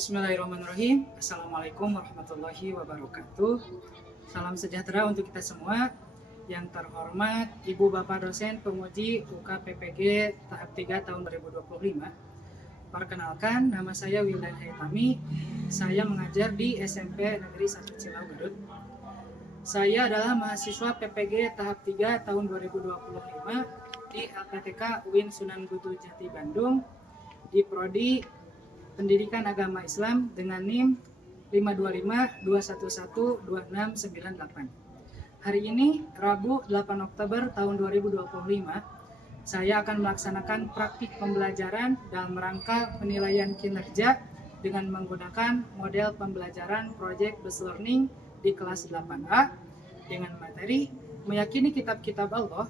Bismillahirrahmanirrahim. Assalamualaikum warahmatullahi wabarakatuh. Salam sejahtera untuk kita semua. Yang terhormat Ibu Bapak dosen penguji UKPPG tahap 3 tahun 2025. Perkenalkan, nama saya Wildan Haitami. Saya mengajar di SMP Negeri 1 Cilau Garut. Saya adalah mahasiswa PPG tahap 3 tahun 2025 di LPTK UIN Sunan Gunung Jati Bandung di prodi Pendidikan Agama Islam dengan NIM 52521126998. Hari ini, Rabu 8 Oktober tahun 2025, saya akan melaksanakan praktik pembelajaran dalam rangka penilaian kinerja dengan menggunakan model pembelajaran Project Based Learning di kelas 8A dengan materi meyakini kitab-kitab Allah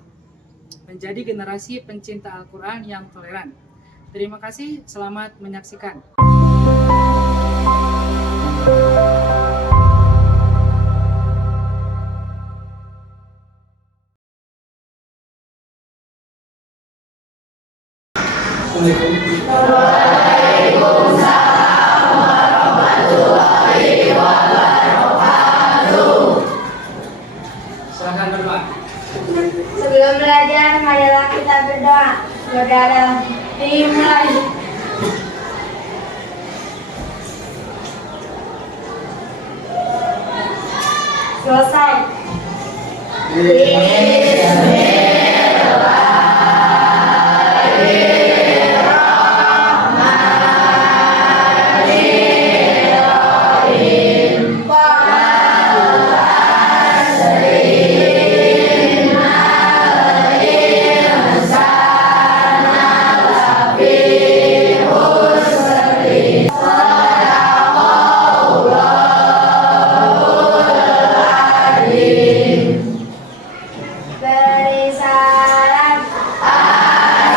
menjadi generasi pencinta Al-Quran yang toleran. Terima kasih, selamat menyaksikan. Waalaikumsalam warahmatullahi wabarakatuh. Silakan berdoa. Sebelum belajar, marilah kita berdoa. Saudara, dimulai. Selesai. Beri salam.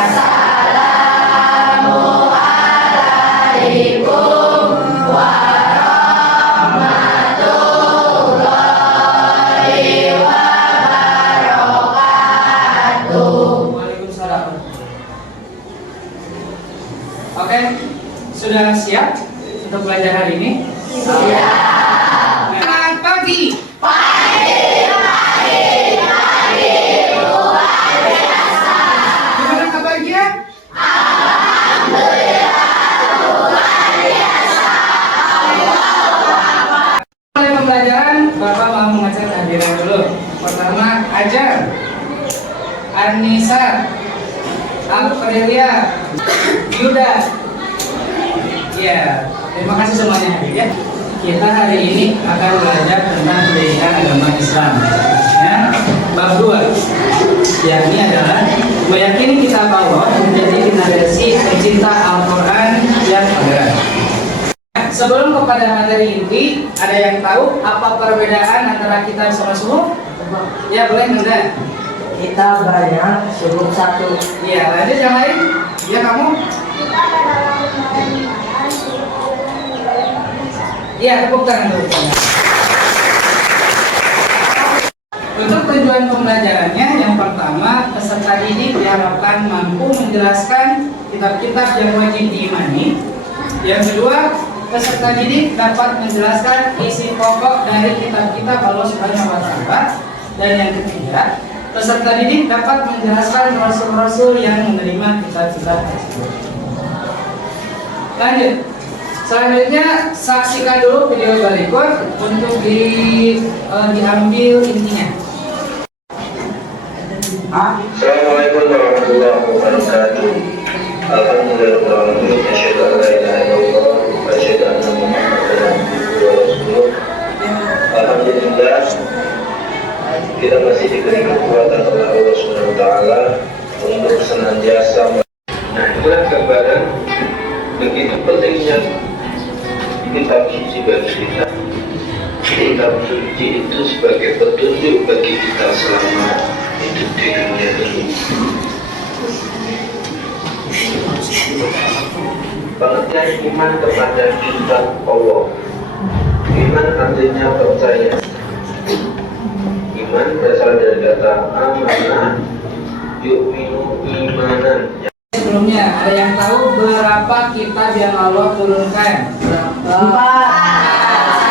Assalamualaikum warahmatullahi wabarakatuh. Waalaikumsalam. Oke, sudah siap untuk belajar hari ini? Siap. Selamat pagi. Gimana kabarnya? Mulai pembelajaran, Bapak mau mengajak hadirin dulu. Pertama, Ajar, Anissa, Aprilia, Yuda. Ya, terima kasih semuanya hadir ya. Kita hari ini akan belajar tentang pendidikan agama Islam. Ya, bab 2. Yakni adalah meyakini kitab Allah menjadi generasi pencinta Al-Quran yang toleran. Sebelum kepada materi inti, ada yang tahu apa perbedaan antara kitab sama suhuf? Ya, boleh Nunda. Kita banyak suruh satu. Iya, lanjut yang lain. Ya, kamu? Iya, tepuk tangan dulu. Untuk tujuan pembelajarannya, yang pertama, peserta didik diharapkan mampu menjelaskan kitab-kitab yang wajib diimani. Yang kedua, peserta didik dapat menjelaskan isi pokok dari kitab-kitab Allah Subhanahu wa Ta'ala. Dan yang ketiga, peserta didik dapat menjelaskan rasul-rasul yang menerima kitab-kitab tersebut. Lanjut. Selanjutnya saksikan dulu video berikut untuk diambil intinya. Assalamualaikum warahmatullahi wabarakatuh. Alhamdulillah, asyhadu an la ilaha illallah wa asyhadu anna Muhammadan abduhu wa rasuluh. Alhamdulillah, kita masih diberi kekuatan oleh Allah Subhanahu wa taala untuk senantiasa. Nah, itulah gambaran begitu pentingnya kitab suci bagi kita. Kitab suci itu sebagai petunjuk bagi kita selama hidup di dunia ini. Pengertian iman kepada kitab Allah. Iman artinya percaya. Iman berasal dari kata amanah, yu'minu imanan. sebelumnya? Ada yang tahu berapa kitab yang Allah turunkan? Empat.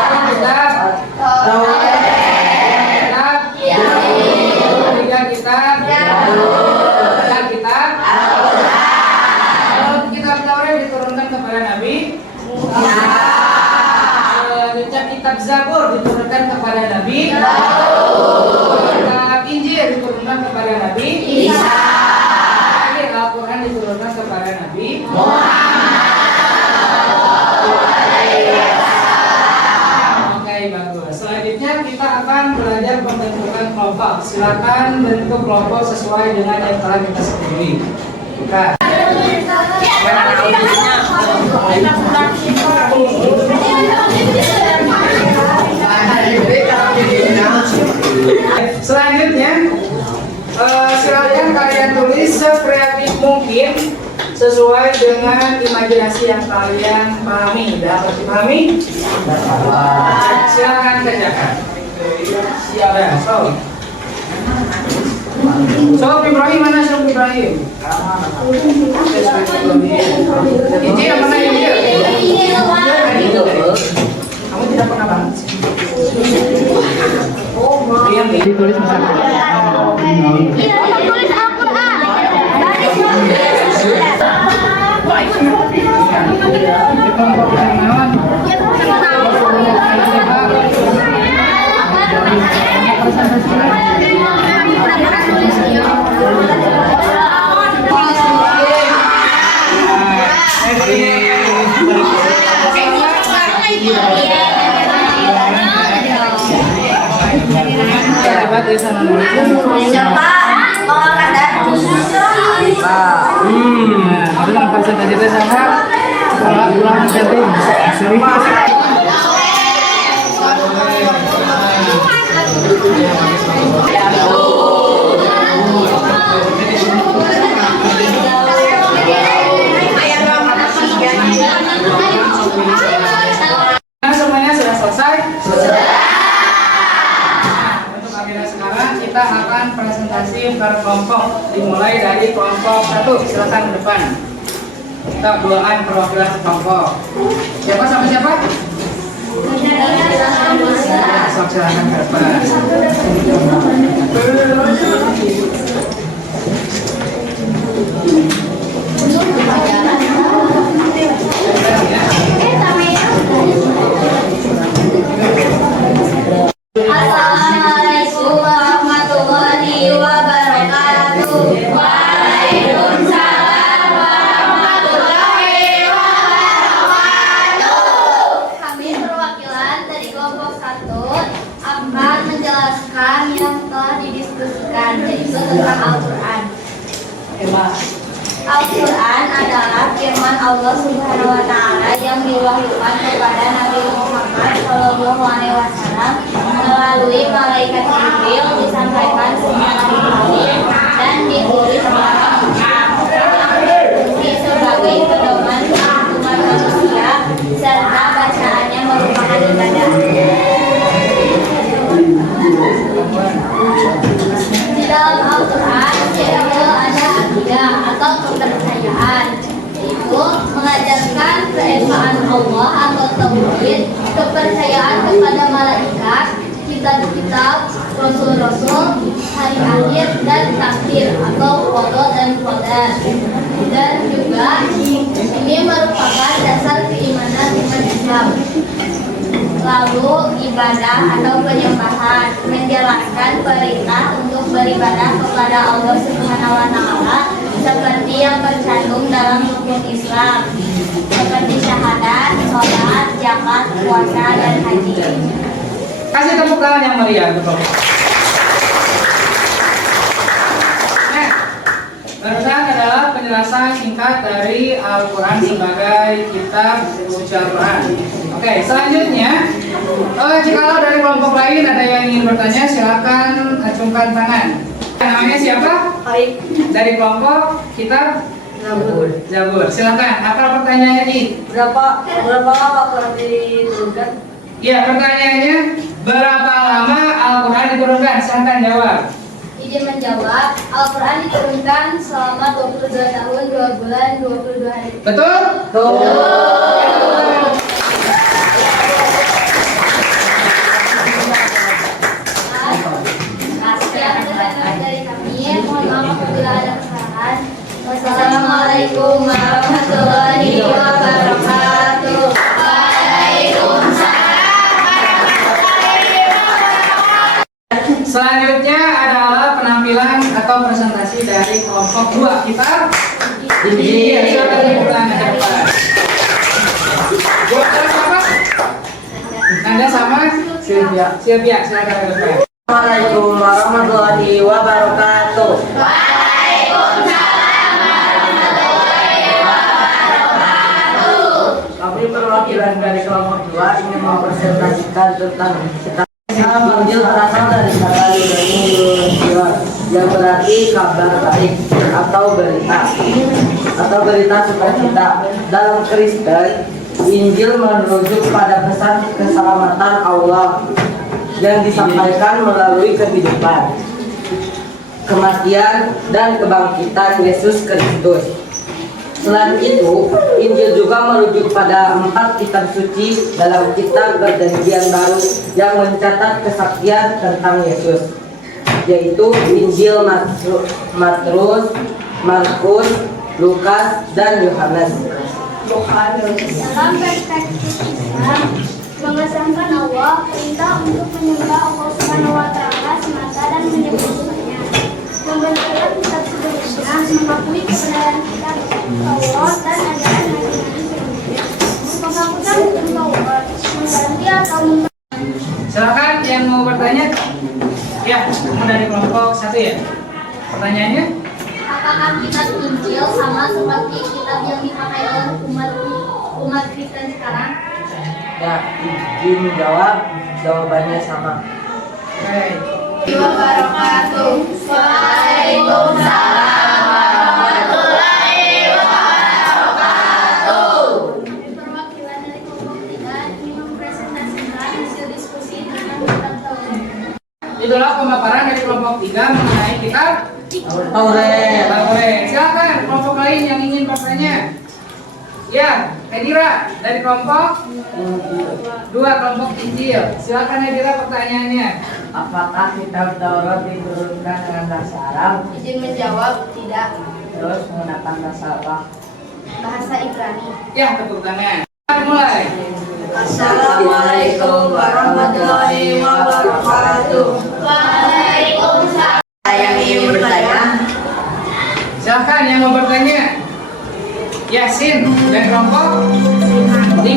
Satu kitab, tiga kitab, empat kitab. Kalau kitab Taurat diturunkan kepada Nabi, selanjutnya kitab Zabur diturunkan kepada Nabi, kitab Injil diturunkan kepada Nabi, Al-Quran diturunkan kepada Nabi Oke, bagus. Selanjutnya kita akan belajar pembentukan kelompok. Silakan bentuk kelompok sesuai dengan yang telah kita setujui. Bukan. Selanjutnya, silakan kalian tulis sekreatif mungkin sesuai dengan imajinasi yang kalian pahami. Dapat dipahami? Silakan kerjakan. Siapa? Sob Ibrahim, mana Sob Ibrahim? Injil yang mana Injil? Kamu tidak pernah banget sih. Yang ditulis misalnya. Tulis Al-Quran. Harus presentasi itu sama ulangan setting. Semuanya sudah selesai? Untuk agenda sekarang kita akan presentasi per kelompok. Dimulai dari kelompok 1. Silakan ke depan. Kita doakan perwakilan kelompok. Siapa sama siapa? Sok, silakan ke depan. Assalamualaikum warahmatullahi wabarakatuh. Waalaikumsalam warahmatullahi wabarakatuh. Kami perwakilan dari kelompok 1 akan menjelaskan yang telah didiskusikan, yaitu tentang Al-Quran. Al-Quran adalah firman Allah Subhanahu wa Ta'ala yang diwahyukan kepada Nabi Muhammad SAW melalui malaikat Jibril, disampaikan secara Ibrani dan ditulis secara sebagai pedoman umat manusia serta bacaannya merupakan ibadah. Di dalam Al-Quran juga ada akidah atau kepercayaan, yaitu mengajarkan keesaan Allah atau tauhid, kepercayaan kepada malaikat, kitab-kitab, rasul-rasul, hari akhir, dan takdir atau qada dan qadar. Dan juga ini merupakan dasar keimanan umat Islam. Lalu ibadah atau penyembahan menjelaskan perintah untuk beribadah kepada Allah Subhanahu wa Ta'ala seperti yang tercantum dalam rukun Islam seperti syahadat, sholat, zakat, puasa, dan haji. Kasih tepuk tangan yang meriah betul. Barusan adalah penjelasan singkat dari Al-Quran sebagai kitab uji Al-Quran. Oke, selanjutnya, jikalau dari kelompok lain ada yang ingin bertanya, silakan acungkan tangan. Namanya siapa? Baik. Dari kelompok kitab Zabur. Silakan. Apa pertanyaannya, Ji? Berapa Al-Quran diturunkan? Ya, pertanyaannya berapa lama Al-Quran diturunkan? Silakan jawab. Izin menjawab, Al-Quran diturunkan selama 22 tahun, 2 bulan, 22 hari. Betul? Sekian penjelasan dari kami. Mohon maaf apabila ada kesalahan. Wassalamualaikum warahmatullahi wabarakatuh. Selanjutnya adalah penampilan atau presentasi dari kelompok 2 kita. Iya, silakan dibuka ke depan. Buat siapa? Anda sama Sylvia, silakan ke depan. Assalamualaikum warahmatullahi wabarakatuh. Kami perwakilan dari kelompok 2 ingin mempresentasikan tentang kitab Injil berasal dari kata Yunani yang berarti kabar baik atau berita sukacita. Dalam Kristen, Injil merujuk pada pesan keselamatan Allah yang disampaikan melalui kehidupan, kematian, dan kebangkitan Yesus Kristus. Selain itu, Injil juga merujuk pada 4 kitab suci dalam kitab Perjanjian Baru yang mencatat kesaksian tentang Yesus, yaitu Injil Matius, Markus, Lukas, dan Yohanes. Dalam perspektif Islam, mengesahkan Allah, perintah untuk menyembah Allah Subhanahu wa Ta'ala semata dan menyebutnya. Membenarkan kitab sebelumnya, mengakui kebenaran kitab Taurat dan ajaran Nabi-Nabi sebelumnya. Menghapuskan hukum Taurat, mengganti atau Silakan yang mau bertanya. Ya, kamu dari kelompok 1 ya. Pertanyaannya? apakah kitab Injil sama seperti kitab yang dipakai oleh umat Kristen sekarang? Ya, izin menjawab, jawabannya sama. Baik. Wabarakatuh. Waalaikumsalam warahmatullahi wabarakatuh. Perwakilan dari kelompok 3 ingin mempresentasikan hasil diskusi tentang kitab Taurat. Itulah pemaparan dari kelompok 3 mengenai kitab Taurat. Silakan kelompok lain yang ingin bertanya. Ya, Edira dari kelompok 2 kelompok Injil. Silakan Edira pertanyaannya. Apakah kitab Taurat diturunkan dengan bahasa Arab? Izin menjawab, tidak. Terus menggunakan bahasa apa? Bahasa Ibrani. Ya, tepuk tangan. Mulai. Assalamualaikum warahmatullahi wabarakatuh. Waalaikumsalam. Saya ingin bertanya, Silakan yang mau bertanya. Yasin dari kelompok 5.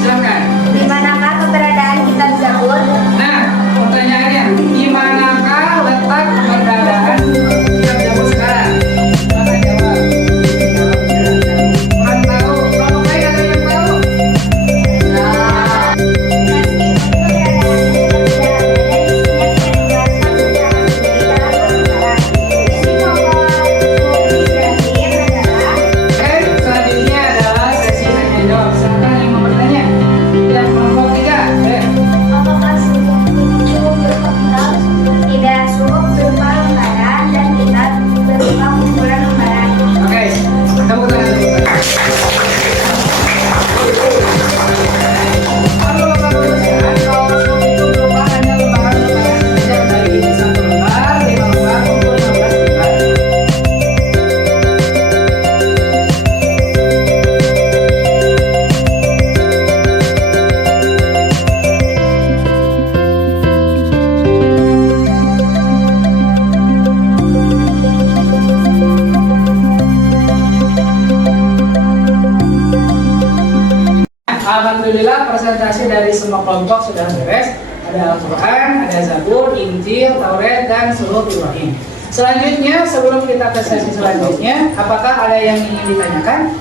Silakan. Di manakah keberadaan kitab Zabur? Nah, pertanyaannya, di manakah letak keberadaan kitab Zabur sekarang? Silakan jawab. Kurang tahu. Kelompok lain ada yang tahu? Oke, selanjutnya adalah sesi tanya jawab. Silakan yang mau bertanya. Dari kelompok 3. Apakah sungguh berupa kitab? Tidak, sungguh berupa lembaran dan kitab berupa kumpulan lembaran. Oke, tepuk tangan. Halo Bapak Dosen, kalau masuk itu berupa hanya lembaran-lembaran saja dari satu lembar, 5 lembar, maupun 16 lembar. Alhamdulillah presentasi dari semua kelompok sudah beres. Ada Al-Quran, ada Zabur, Injil, Taurat, dan Suhuf Ibrahim. Selanjutnya, sebelum kita ke sesi selanjutnya, apakah ada yang ingin ditanyakan?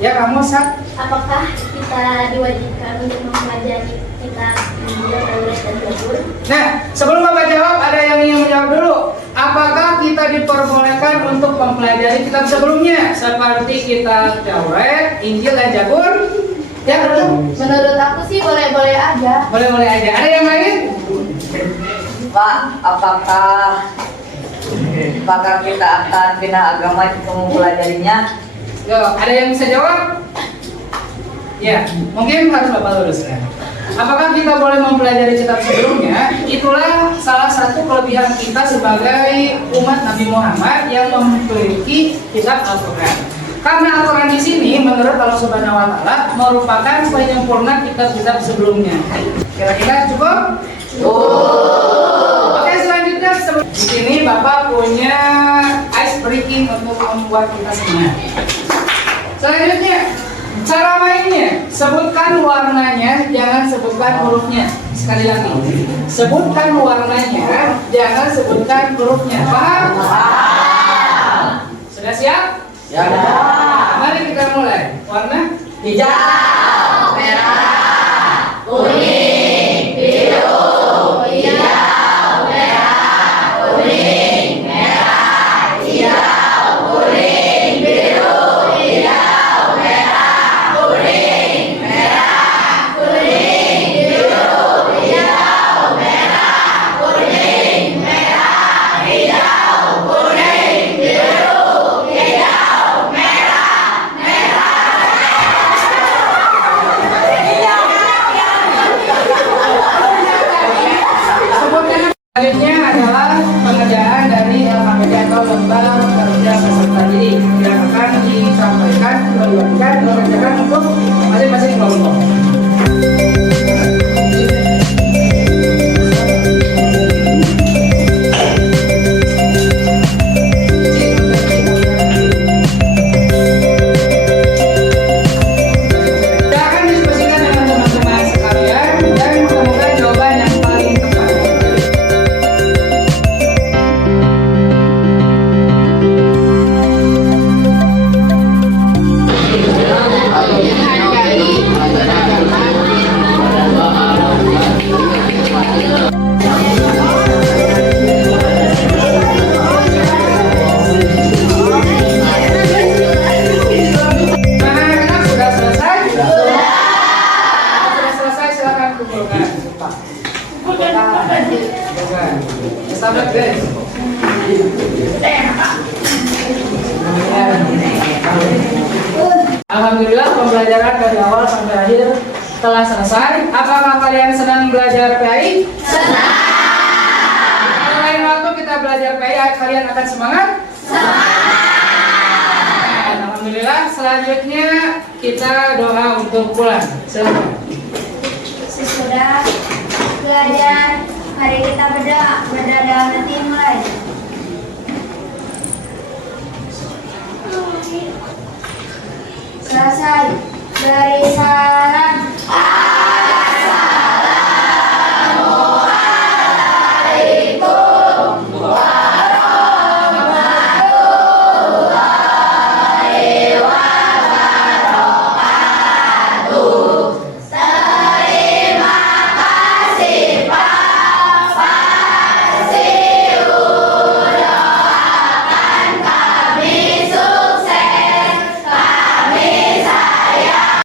Ya, kamu Sak. Apakah kita diwajibkan untuk mempelajari kitab Injil, Taurat, dan Zabur? Nah, sebelum Bapak jawab, ada yang ingin menjawab dulu. Apakah kita diperbolehkan untuk mempelajari kitab sebelumnya, seperti kitab Taurat, Injil, dan Zabur? Ya, betul. Menurut aku sih boleh-boleh aja. Boleh-boleh aja. Ada yang lain? Pak, apakah Apakah kita akan pindah agama untuk mempelajarinya? Yo, ada yang bisa jawab? Ya, mungkin harus Bapak luruskan. Apakah kita boleh mempelajari kitab sebelumnya? Itulah salah satu kelebihan kita sebagai umat Nabi Muhammad yang memiliki kitab Al-Quran. Karena Al-Quran di sini menurut Allah Subhanahu Wa Taala merupakan penyempurna kitab-kitab sebelumnya. Kira-kira cukup? Oke, selanjutnya di sini Bapak punya ice breaking untuk membuat kita semua. Selanjutnya, cara mainnya, sebutkan warnanya, jangan sebutkan hurufnya. Sekali lagi, sebutkan warnanya, jangan sebutkan hurufnya. Paham? Sudah siap? Ya. Mari kita mulai. Warna Hijau, merah, kuning, biru, hijau, merah, kuning, merah, hijau, kuning, biru, hijau, merah, kuning, merah, kuning, biru, hijau, merah, kuning, merah, hijau, kuning, biru, hijau. selanjutnya adalah pengerjaan dari LKPD atau lomba kerja peserta didik yang akan disampaikan, dikerjakan untuk masing-masing kelompok. Silakan diskusikan dengan teman-teman sekalian dan menemukan jawaban yang paling tepat. Anak-anak sudah selesai? Sudah selesai, silakan kumpulkan. Kumpulkan. Estafet, guys. Alhamdulillah pembelajaran dari awal sampai akhir telah selesai. Apakah kalian senang belajar PAI? Senang. Kalau lain waktu kita belajar PAI, kalian akan semangat? Alhamdulillah, selanjutnya kita doa untuk pulang. Silakan. Sesudah belajar, mari kita berdoa dalam hati mulai. Selesai. Beri salam.